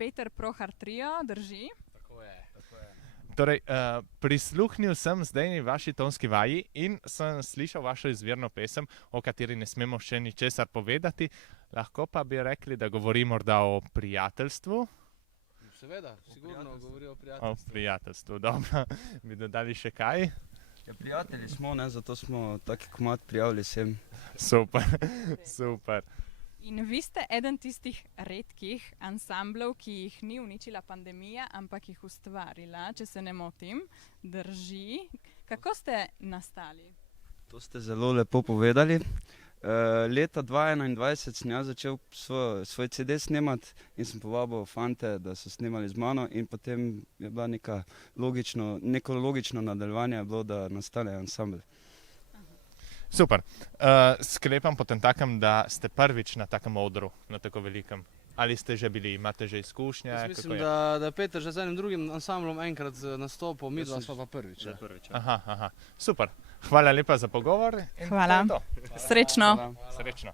Peter Prohar Trio, drži? Tako je. Torej, prisluhnil sem zdaj vaši tonski vaji in sem slišal vašo izvirno pesem, o kateri ne smemo še ničesar povedati. Lahko pa bi rekli, da govori morda o prijateljstvu. Seveda, sigurno govori o O prijateljstvu. prijateljstvu, dobro. Bi dodali še kaj? Ja, prijatelji smo, ne, zato smo taki komad prijavili sem. Super, super. In vi ste eden tistih redkih ansamblov, ki jih ni uničila pandemija, ampak jih ustvarila, če se ne motim. Drži. Kako ste nastali? To ste zelo lepo povedali. Leta 2021 sem jaz začel svoj CD snemati in sem povabil fante, da so snemali z mano in potem je bila neko logično nadaljevanje je bilo, da nastane ansambl. Super. Sklepam potem takem, da ste prvič na takem odru, na tako velikem. Ali ste že bili, imate že izkušnje? Jaz mislim, da je Peter že z enim drugim ansamblom enkrat nastopil, midva sva pa prvič. Aha, super. Hvala lepa za pogovor. In Hvala. to je to. Srečno. Hvala. Srečno.